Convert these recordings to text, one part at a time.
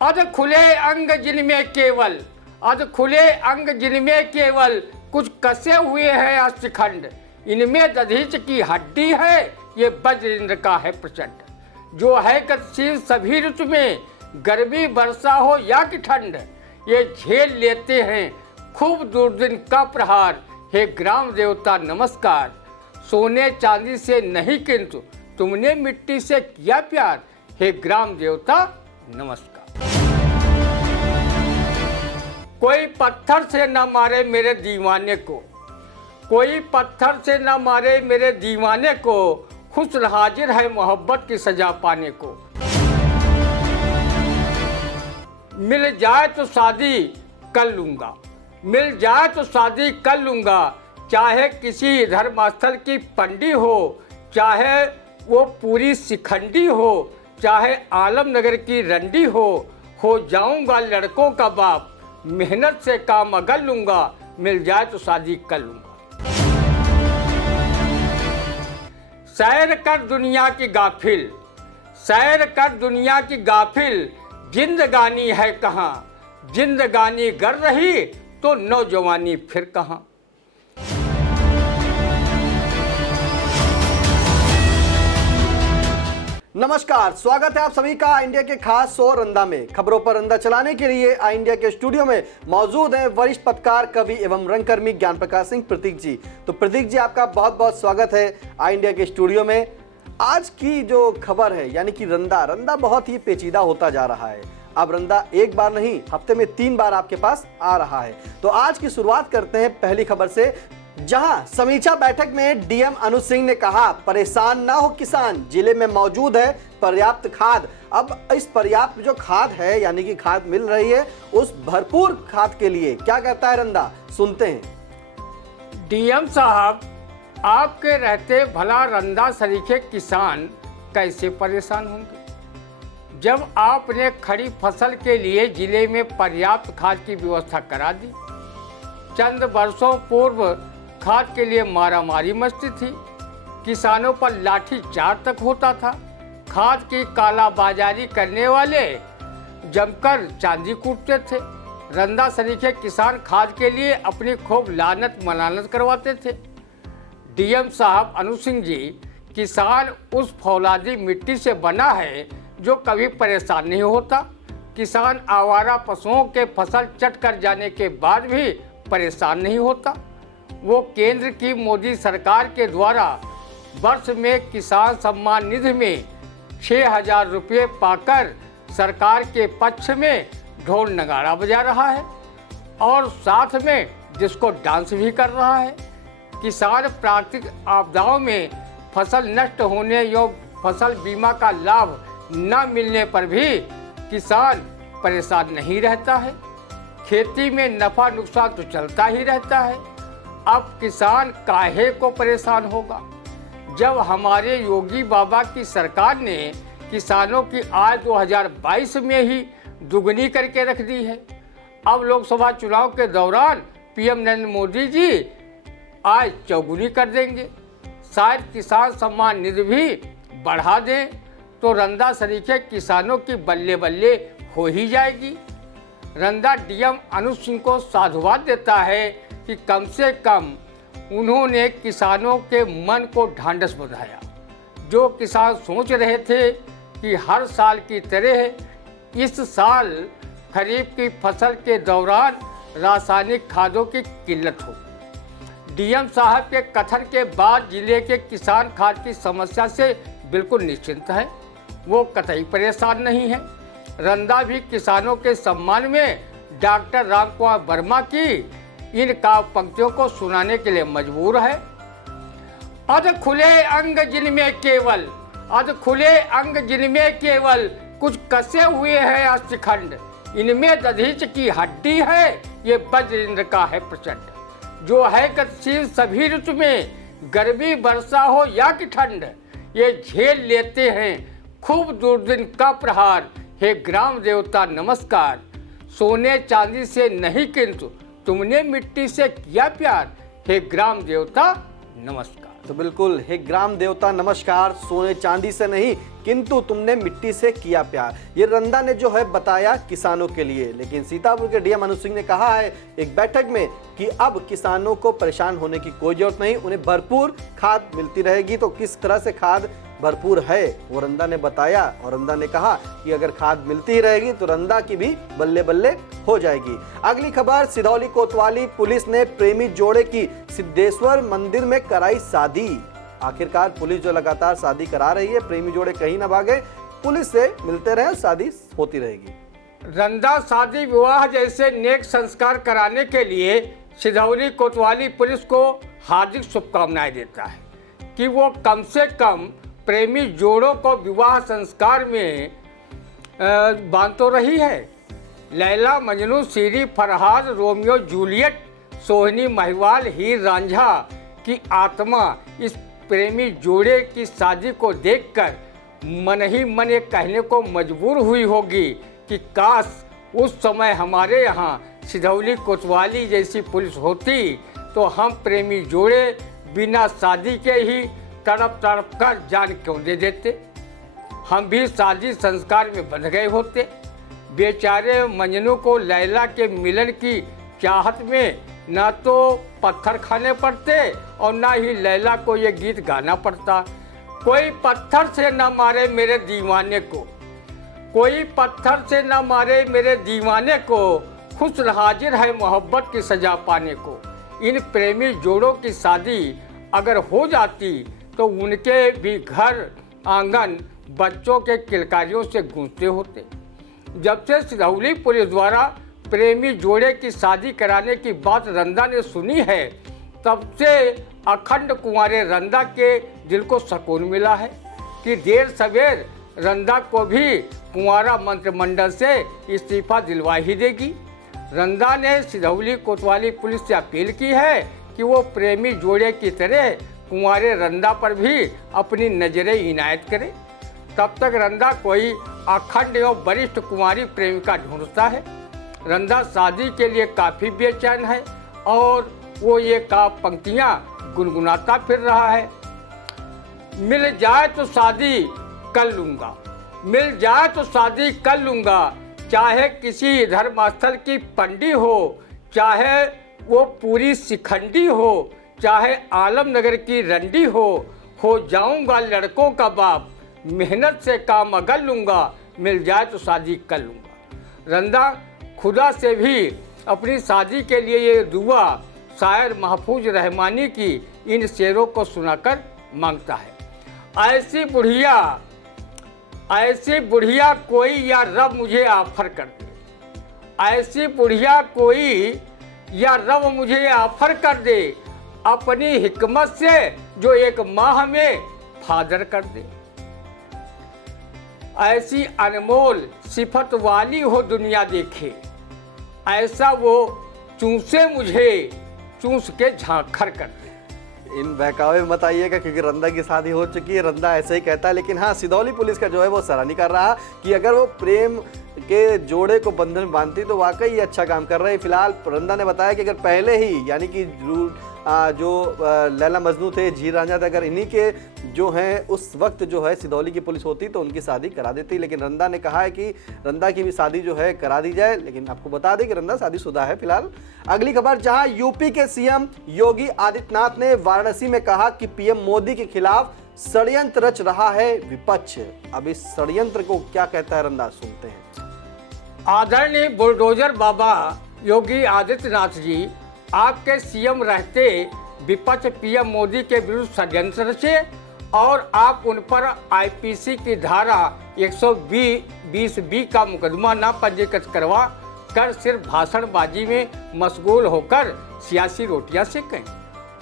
अध खुले अंग जिनमें केवल, अध खुले अंग जिनमें केवल कुछ कसे हुए हैं अस्थिखंड, इनमें दधीच की हड्डी है, ये वज्र इंद्र का है प्रचंड। जो है गतिशील सभी ऋतु में, गर्मी वर्षा हो या कि ठंड, ये झेल लेते हैं खूब दुर्दिन का प्रहार। हे ग्राम देवता नमस्कार, सोने चांदी से नहीं किंतु तुमने मिट्टी से किया प्यार। हे ग्राम देवता नमस्कार। कोई पत्थर से न मारे मेरे दीवाने को, कोई पत्थर से न मारे मेरे दीवाने को, खुश हाजिर है मोहब्बत की सजा पाने को। मिल जाए तो शादी कर लूँगा, मिल जाए तो शादी कर लूँगा, चाहे किसी धर्मस्थल की पंडी हो, चाहे वो पूरी शिखंडी हो, चाहे आलमनगर की रंडी हो जाऊँगा लड़कों का बाप, मेहनत से काम अगर लूँगा, मिल जाए तो शादी कर लूँगा। सैर कर दुनिया की गाफिल, सैर कर दुनिया की गाफिल, जिंदगानी है कहाँ, जिंदगानी गर रही तो नौजवानी फिर कहाँ। नमस्कार, स्वागत है आप सभी का इंडिया के खास शो रंदा में। खबरों पर रंदा चलाने के लिए आई इंडिया के स्टूडियो में मौजूद हैं वरिष्ठ पत्रकार, कवि एवं रंगकर्मी ज्ञान प्रकाश सिंह प्रतीक जी। तो प्रतीक जी, आपका बहुत बहुत स्वागत है आई इंडिया के स्टूडियो में। आज की जो खबर है यानी कि रंदा बहुत ही पेचीदा होता जा रहा है। अब रंदा एक बार नहीं, हफ्ते में 3 बार आपके पास आ रहा है। तो आज की शुरुआत करते हैं पहली खबर से, जहां समीक्षा बैठक में डीएम अनुज सिंह ने कहा परेशान ना हो किसान, जिले में मौजूद है पर्याप्त खाद। अब इस पर्याप्त जो खाद है यानी कि खाद मिल रही है, उस भरपूर खाद के लिए क्या कहता है रंदा, सुनते हैं। डीएम साहब, आपके रहते भला रंदा सरीखे किसान कैसे परेशान होंगे, जब आपने खड़ी फसल के लिए जिले में पर्याप्त खाद की व्यवस्था करा दी। चंद वर्षों पूर्व खाद के लिए मारामारी मचती थी, किसानों पर लाठी चार्ज तक होता था। खाद की कालाबाजारी करने वाले जमकर चांदी कूटते थे। रंदा सरीखे किसान खाद के लिए अपनी खूब लानत मलानत करवाते थे। डीएम साहब अनुज सिंह जी, किसान उस फौलादी मिट्टी से बना है जो कभी परेशान नहीं होता। किसान आवारा पशुओं के फसल चट कर जाने के बाद भी परेशान नहीं होता। वो केंद्र की मोदी सरकार के द्वारा वर्ष में किसान सम्मान निधि में 6,000 रुपये पाकर सरकार के पक्ष में ढोल नगाड़ा बजा रहा है और साथ में जिसको डांस भी कर रहा है। किसान प्राकृतिक आपदाओं में फसल नष्ट होने या फसल बीमा का लाभ न मिलने पर भी किसान परेशान नहीं रहता है। खेती में नफा नुकसान तो चलता ही रहता है। अब किसान काहे को परेशान होगा, जब हमारे योगी बाबा की सरकार ने किसानों की आय 2022 में ही दुगनी करके रख दी है। अब लोकसभा चुनाव के दौरान पीएम नरेंद्र मोदी जी आय चौगुनी कर देंगे। शायद किसान सम्मान निधि भी बढ़ा दें तो रंदा सरीखे किसानों की बल्ले बल्ले हो ही जाएगी। रंदा डीएम अनुज सिंह को साधुवाद देता है कि कम से कम उन्होंने किसानों के मन को ढांढस बंधाया। जो किसान सोच रहे थे कि हर साल की तरह इस साल खरीफ की फसल के दौरान रासायनिक खादों की किल्लत हो, डीएम साहब के कथन के बाद जिले के किसान खाद की समस्या से बिल्कुल निश्चिंत है। वो कतई परेशान नहीं है। रंदा भी किसानों के सम्मान में डॉक्टर रामकुमार वर्मा की इन काव्य पंक्तियों को सुनाने के लिए मजबूर है। अध खुले अंग जिनमें केवल, अध खुले अंग जिनमें केवल कुछ कसे हुए हैं अस्थिखंड, इनमें दधीच की हड्डी है, ये वज्र इंद्र का है प्रचंड। जो है गतिशील सभी ऋतु में, गर्मी वर्षा हो या कि ठंड, ये झेल लेते हैं खूब दुर्दिन का प्रहार। हे ग्राम देवता नमस्कार, सोने चांदी से नहीं किंतु तुमने मिट्टी से किया प्यार। हे ग्राम देवता नमस्कार। तो बिल्कुल, हे ग्राम देवता नमस्कार, सोने चांदी से नहीं किंतु तुमने मिट्टी से किया प्यार। ये रंदा ने जो है बताया किसानों के लिए। लेकिन सीतापुर के डीएम अनुज सिंह ने कहा है एक बैठक में कि अब किसानों को परेशान होने की कोई जरूरत नहीं, उन्हें भरपूर खाद मिलती रहेगी। तो किस तरह से खाद भरपूर है वो रंदा ने बताया, और रंदा ने कहा कि अगर खाद मिलती ही रहेगी तो रंदा की भी बल्ले बल्ले हो जाएगी। अगली खबर, सिधौली कोतवाली पुलिस ने प्रेमी जोड़े की सिद्धेश्वर मंदिर में कराई शादी। आखिरकार पुलिस जो लगातार शादी करा रही है, प्रेमी जोड़े कहीं ना भागे, पुलिस से मिलते रहे, शादी होती रहेगी। रंदा शादी विवाह जैसे नेक संस्कार कराने के लिए सिधौली कोतवाली पुलिस को हार्दिक शुभकामनाएं देता है कि वो कम से कम प्रेमी जोड़ों को विवाह संस्कार में बांध तो रही है। लैला मजनू, सीरी फरहाद, रोमियो जूलियट, सोहनी महिवाल, हीर रांझा की आत्मा इस प्रेमी जोड़े की शादी को देखकर मन ही मन ये कहने को मजबूर हुई होगी कि काश उस समय हमारे यहाँ सिधौली कोतवाली जैसी पुलिस होती तो हम प्रेमी जोड़े बिना शादी के ही तड़प तड़प कर जान क्यों दे देते, हम भी शादी संस्कार में बंध गए होते। बेचारे मजनू को लैला के मिलन की चाहत में ना तो पत्थर खाने पड़ते और ना ही लैला को ये गीत गाना पड़ता। कोई पत्थर से न मारे मेरे दीवाने को, कोई पत्थर से न मारे मेरे दीवाने को, खुश हाजिर है मोहब्बत की सजा पाने को। इन प्रेमी जोड़ों की शादी अगर हो जाती तो उनके भी घर आंगन बच्चों के किलकारियों से गूंजते होते। जब से सिधौली पुलिस द्वारा प्रेमी जोड़े की शादी कराने की बात रंदा ने सुनी है, तब से अखंड कुंवारे रंदा के दिल को सुकून मिला है कि देर सवेर रंदा को भी कुंवारा मंत्रिमंडल से इस्तीफा दिलवा ही देगी। रंदा ने सिधौली कोतवाली पुलिस से अपील की है कि वो प्रेमी जोड़े की तरह कुंवारे रंदा पर भी अपनी नज़रें इनायत करे। तब तक रंदा कोई अखंड एवं वरिष्ठ कुंवारी प्रेमिका ढूंढता है। रंदा शादी के लिए काफ़ी बेचैन है और वो ये पंक्तियाँ गुनगुनाता फिर रहा है। मिल जाए तो शादी कर लूँगा, मिल जाए तो शादी कर लूँगा, चाहे किसी धर्मस्थल की पंडी हो, चाहे वो पूरी शिखंडी हो, चाहे आलमनगर की रंडी हो जाऊँगा लड़कों का बाप, मेहनत से काम अगर लूँगा, मिल जाए तो शादी कर लूँगा। रंदा खुदा से भी अपनी शादी के लिए ये दुआ शायर महफूज रहमानी की इन शेरों को सुनाकर मांगता है। ऐसी बुढ़िया कोई या रब मुझे ऑफर कर दे, ऐसी बुढ़िया कोई या रब मुझे ऑफर कर दे, अपनी हिकमत से जो एक माह में फादर कर दे। ऐसी अनमोल सिफत वाली हो दुनिया देखे, ऐसा वो चूसे मुझे चूस के झांखर कर दे। इन बहकावे मत आइएगा क्योंकि रंदा की शादी हो चुकी है, रंदा ऐसे ही कहता है। लेकिन हाँ, सिधौली पुलिस का जो है वो सराहनीय कर रहा कि अगर वो प्रेम के जोड़े को बंधन में बांधती तो वाकई ये अच्छा काम कर रहे हैं। फिलहाल रंदा ने बताया कि अगर पहले ही यानी कि जो लैला मजनू थे, झीर रांझा थे, अगर इन्हीं के जो हैं उस वक्त जो है सिधौली की पुलिस होती तो उनकी शादी करा देती। लेकिन रंदा ने कहा है कि रंदा की भी शादी जो है करा दी जाए। लेकिन आपको बता दें कि रंदा शादीशुदा है फिलहाल। अगली खबर, जहां यूपी के सीएम योगी आदित्यनाथ ने वाराणसी में कहा कि पीएम मोदी के खिलाफ षड्यंत्र रच रहा है विपक्ष। अब इस षड्यंत्र को क्या कहता है रंदा, सुनते हैं। आदरणीय बुलडोजर बाबा योगी आदित्यनाथ जी, आपके सीएम रहते विपक्ष पीएम मोदी के विरुद्ध षड्यंत्र रचे और आप उन पर आईपीसी की धारा 120B का मुकदमा न पंजीकृत करवा कर सिर्फ भाषणबाजी में मशगूल होकर सियासी रोटियां सेकें।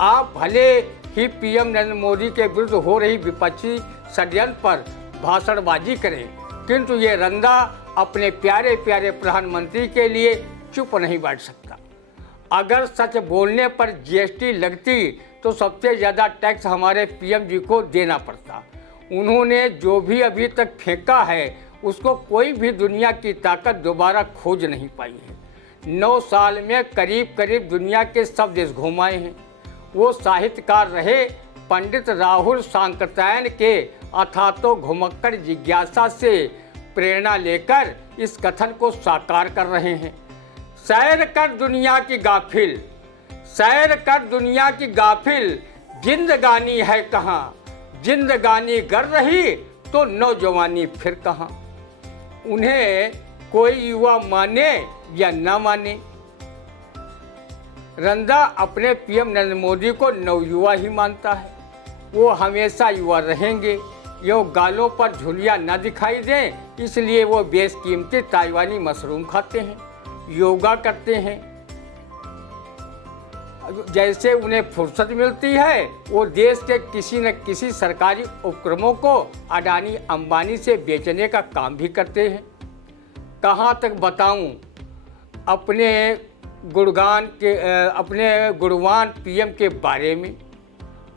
आप भले ही पीएम नरेंद्र मोदी के विरुद्ध हो रही विपक्षी षड्यंत्र पर भाषणबाजी करें, किंतु ये रंदा अपने प्यारे प्यारे प्रधानमंत्री के लिए चुप नहीं बैठ सकता। अगर सच बोलने पर जीएसटी लगती तो सबसे ज़्यादा टैक्स हमारे पीएम जी को देना पड़ता। उन्होंने जो भी अभी तक फेंका है उसको कोई भी दुनिया की ताकत दोबारा खोज नहीं पाई है। 9 साल में करीब करीब दुनिया के सब देश घुमाए हैं। वो साहित्यकार रहे, पंडित राहुल सांकृत्यायन के अथातो घुमक्कड़ जिज्ञासा से प्रेरणा लेकर इस कथन को साकार कर रहे हैं। सैर कर दुनिया की गाफिल, सैर कर दुनिया की गाफिल, जिंदगानी है कहाँ, जिंदगानी गर रही तो नौजवानी फिर कहाँ। उन्हें कोई युवा माने या न माने, रंदा अपने पीएम नरेंद्र मोदी को नवयुवा ही मानता है। वो हमेशा युवा रहेंगे। यो गालों पर झुलिया न दिखाई दें, इसलिए वो बेशकीमती ताइवानी मशरूम खाते हैं, योगा करते हैं। जैसे उन्हें फुर्सत मिलती है वो देश के किसी न किसी सरकारी उपक्रमों को अडानी अंबानी से बेचने का काम भी करते हैं। कहाँ तक बताऊं अपने गुणवान पीएम के बारे में।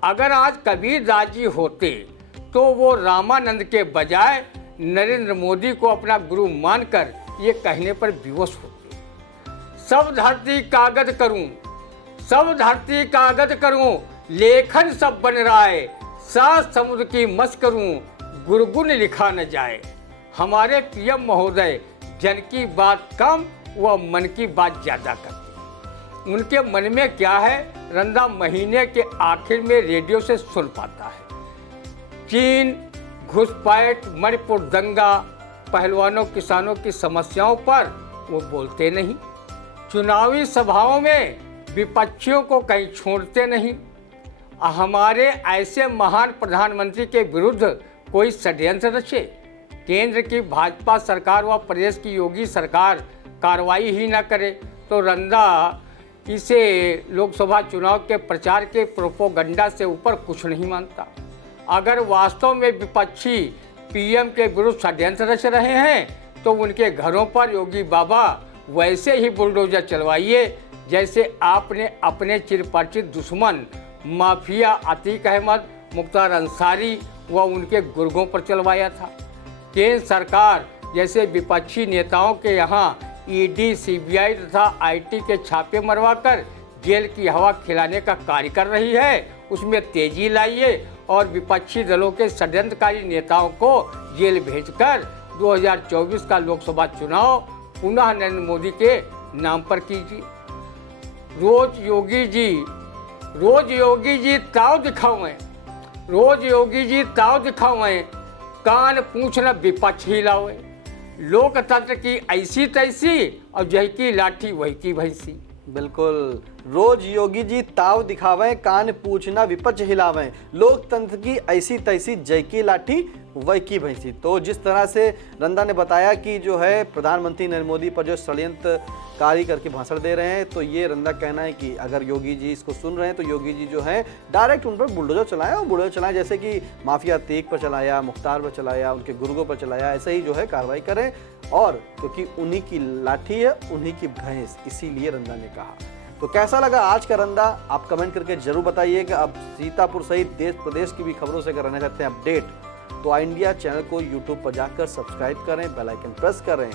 अगर आज कबीरदास जी होते तो वो रामानंद के बजाय नरेंद्र मोदी को अपना गुरु मानकर ये कहने पर विवश होते, सब धरती कागज करूं, सब धरती कागज करूं, लेखन सब बन रहा है, सात समुद्र की मस करूं, गुरगुन लिखा न जाए। हमारे पीएम महोदय जन की बात कम व मन की बात ज़्यादा करते। उनके मन में क्या है रंदा महीने के आखिर में रेडियो से सुन पाता है। चीन, घुसपैठ, मणिपुर दंगा, पहलवानों किसानों की समस्याओं पर वो बोलते नहीं। चुनावी सभाओं में विपक्षियों को कहीं छोड़ते नहीं। हमारे ऐसे महान प्रधानमंत्री के विरुद्ध कोई षड्यंत्र रचे, केंद्र की भाजपा सरकार व प्रदेश की योगी सरकार कार्रवाई ही न करे तो रंदा इसे लोकसभा चुनाव के प्रचार के प्रोपोगंडा से ऊपर कुछ नहीं मानता। अगर वास्तव में विपक्षी पीएम के विरुद्ध षड्यंत्र रच रहे हैं तो उनके घरों पर योगी बाबा वैसे ही बुलडोजर चलवाइए जैसे आपने अपने चिरपरिचित दुश्मन माफिया अतीक अहमद, मुख्तार अंसारी व उनके गुर्गों पर चलवाया था। केंद्र सरकार जैसे विपक्षी नेताओं के यहाँ ईडी, सीबीआई तथा आईटी के छापे मरवाकर जेल की हवा खिलाने का कार्य कर रही है, उसमें तेजी लाइए और विपक्षी दलों के षड्यंत्रकारी नेताओं को जेल भेजकर 2024 का लोकसभा चुनाव पुनः नरेंद्र मोदी के नाम पर कीजिए। रोज योगी जी ताव दिखावें, रोज योगी जी ताव दिखावें, कान पूछ न विपक्ष हिलावे। लोकतंत्र की ऐसी तैसी और जय की लाठी वही की भैंसी। बिल्कुल, रोज योगी जी ताव दिखावें, कान पूछना विपक्ष हिलावें, लोकतंत्र की ऐसी तैसी जय की लाठी वही की भैंसी। तो जिस तरह से रंदा ने बताया कि जो है प्रधानमंत्री नरेंद्र मोदी पर जो षड्यंत्रकारी करके भाषण दे रहे हैं, तो ये रंदा कहना है कि अगर योगी जी इसको सुन रहे हैं तो योगी जी जो है डायरेक्ट उन पर बुलडोजर चलाएं, और बुलडोजर चलाएं जैसे कि माफिया अतीक पर चलाया, मुख्तार पर चलाया, उनके गुर्गों पर चलाया, ऐसे ही जो है कार्रवाई करें। और क्योंकि उन्हीं की लाठी है, उन्हीं की भैंस, इसीलिए रंदा ने कहा। तो कैसा लगा आज का रंदा, आप कमेंट करके जरूर बताइए कि अब सीतापुर सहित देश प्रदेश की भी खबरों से अगर रहना चाहते हैं अपडेट, तो आई इंडिया चैनल को यूट्यूब पर जाकर सब्सक्राइब करें, बेल आइकन प्रेस करें,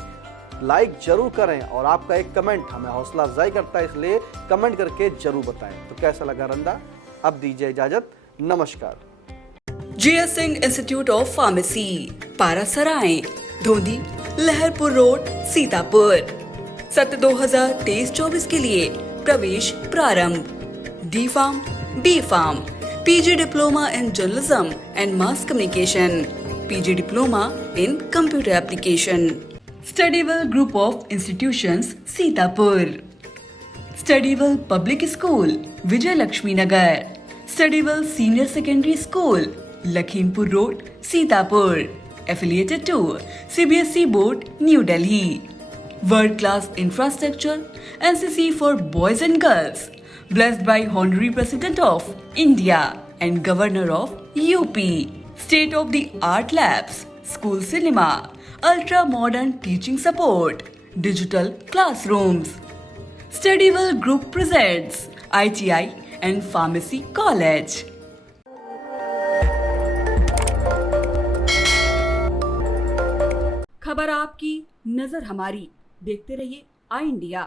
लाइक जरूर करें, और आपका एक कमेंट हमें हौसला अफजाई करता है, इसलिए कमेंट करके जरूर बताएं। तो कैसा लगा रंदा, अब दीजिए इजाजत, नमस्कार। GS Singh institute of pharmacy, Parasarai, Dhondhi, Laharpur road, Sitapur. सत्र 2023-24 के लिए प्रवेश प्रारंभ। D pharm, B pharm, PG diploma in journalism and mass communication, PG diploma in computer application. Studywell group of institutions, Sitapur. Studywell public school, Vijay Laxmi Nagar. Studywell senior secondary school, Lakhimpur road, Sitapur. Affiliated to CBSE Board, New Delhi. World class infrastructure, NCC for boys and girls. Blessed by Honorary President of India and Governor of UP. State of the art labs, school cinema, ultra modern teaching support, digital classrooms. Studywell Group presents ITI and Pharmacy College. खबर आपकी, नजर हमारी। देखते रहिए आई India.